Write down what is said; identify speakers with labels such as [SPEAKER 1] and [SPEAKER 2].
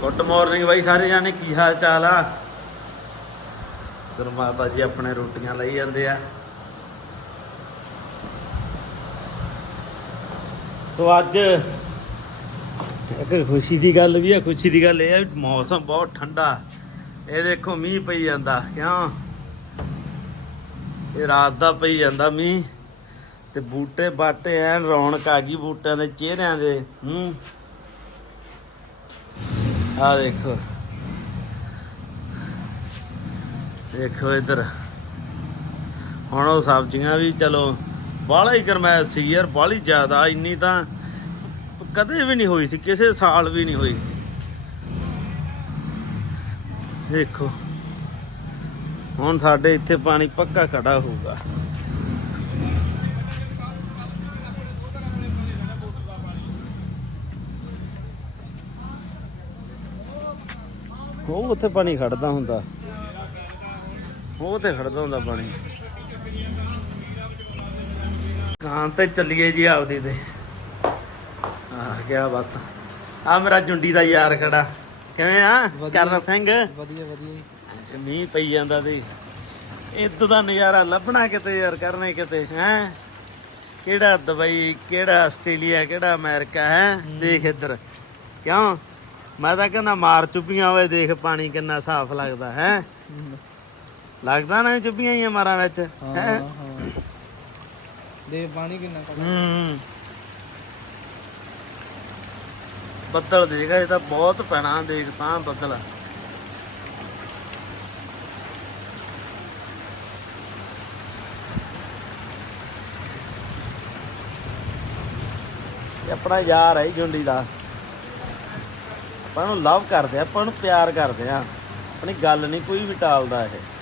[SPEAKER 1] Good morning ਬਾਈ ਸਾਰੇ ਜਾਣੇ ਕੀ ਹਾਲ ਚਾਲ ਆ? ਫਿਰ ਮਾਤਾ ਜੀ ਆਪਣੇ ਰੋਟੀਆਂ ਲਈ ਜਾਂਦੇ ਆ। ਸੋ ਅੱਜ ਇੱਕ ਖੁਸ਼ੀ ਦੀ ਗੱਲ ਵੀ ਆ ਖੁਸ਼ੀ ਦੀ ਗੱਲ ਇਹ ਆ ਮੌਸਮ ਬਹੁਤ ਠੰਡਾ। ਇਹ ਦੇਖੋ ਮੀਂਹ ਪਈ ਜਾਂਦਾ ਕਿਉਂ? ਇਹ ਰਾਤ ਦਾ ਪਈ ਜਾਂਦਾ ਮੀਂਹ। ਤੇ ਬੂਟੇ ਬਾਟੇ ਐਨ ਰੌਣਕ ਆ ਗਈ ਬੂਟਿਆਂ ਦੇ ਚਿਹਰਿਆਂ ਦੇ ਹੂੰ। ਆ ਦੇਖੋ। ਦੇਖੋ ਇੱਧਰ। ਹੁਣ ਉਹ ਸਬਜ਼ੀਆਂ ਵੀ ਚਲੋ, ਬਾਹਲਾ ਹੀ ਗਰਮੈਸ਼ ਸੀ ਯਾਰ, ਬਾਹਲੀ ਜ਼ਿਆਦਾ, ਇੰਨੀ ਤਾਂ ਕਦੇ ਵੀ ਨਹੀਂ ਹੋਈ ਸੀ, ਕਿਸੇ ਸਾਲ ਵੀ ਨਹੀਂ ਹੋਈ ਸੀ। ਦੇਖੋ, ਹੁਣ ਸਾਡੇ ਇੱਥੇ ਪਾਣੀ ਪੱਕਾ ਖੜਾ ਹੋਊਗਾ। ਉਹ ਉੱਥੇ ਪਾਣੀ ਖੜਦਾ ਹੁੰਦਾ। ਉਹ ਤੇ ਖੜਦਾ ਹੁੰਦਾ ਪਾਣੀ। ਕਾਂ ਤੇ ਚੱਲੀਏ ਜੀ ਆਪਦੀ ਤੇ। ਆ ਗਿਆ ਬਾਤ। ਆ ਮੇਰਾ ਜੁੰਡੀ ਦਾ ਯਾਰ ਖੜਾ। ਕਿਵੇਂ ਆ। ਕਰਨ ਸਿੰਘ?
[SPEAKER 2] ਵਧੀਆ ਵਧੀਆ ਜੀ।
[SPEAKER 1] ਅੱਛਾ, ਮੀਂਹ ਪਈ ਜਾਂਦਾ ਤੇ। ਇੱਦ ਦਾ ਨਜ਼ਾਰਾ ਲੱਭਣਾ ਕਿਤੇ ਯਾਰ ਕਰਨੇ ਕਿਤੇ ਹੈ? ਕਿਹੜਾ ਦੁਬਈ ਕਿਹੜਾ ਆਸਟ੍ਰੇਲੀਆ ਕਿਹੜਾ ਅਮਰੀਕਾ ਹੈ। ਦੇਖ ਇੱਧਰ। ਕਿਉਂ? ਮੈਂ ਤਾਂ ਕਹਿੰਦਾ ਮਾਰ ਚੁੱਪੀਆਂ ਹੋਏ ਦੇਖ ਪਾਣੀ ਕਿੰਨਾ ਸਾਫ਼ ਲੱਗਦਾ ਹੈ? ਲੱਗਦਾ ਨਾ ਵੀ ਚੁੱਪੀਆਂ ਹੀ ਆ ਮਾਰਾਂ ਵਿੱਚ
[SPEAKER 2] ਹਾਂ? ਦੇ ਪਾਣੀ ਕਿੰਨਾ ਕੱਢ
[SPEAKER 1] ਹੂੰ ਬੱਦਲ ਦੇਖ ਇਹ ਤਾਂ ਬਹੁਤ ਪੈਣਾ ਦੇਖ ਤਾਂ ਬੱਦਲ। ਇਹ ਆਪਣਾ ਯਾਰ ਹੈ ਜੁੰਡੀ ਦਾ। ਆਪਾਂ ਨੂੰ ਲਵ ਕਰਦੇ ਆ, ਆਪਾਂ ਨੂੰ ਪਿਆਰ ਕਰਦੇ ਆ। ਆਪਣੀ ਗੱਲ ਨਹੀਂ, ਕੋਈ ਵੀ ਟਾਲਦਾ ਇਹ।